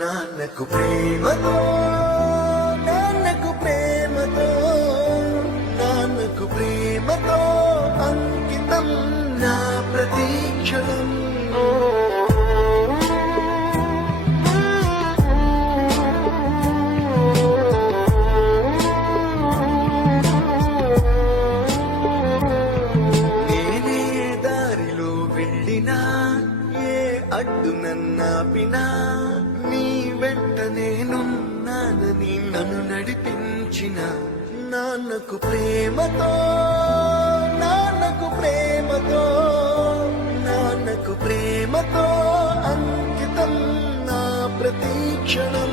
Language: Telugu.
నాన్నకు ప్రేమతో నాన్నకు ప్రేమతో నాన్నకు ప్రేమతో అంకితం నా ప్రతీక్షణం. నేనే దారిలో వెళ్ళినా ఏ అడ్డు నన్నాపినా నీ వెంట నేనున్నానని నన్ను నడిపించిన నాన్నకు ప్రేమతో నాన్నకు ప్రేమతో నాన్నకు ప్రేమతో అంకితం నా ప్రతీక్షణం.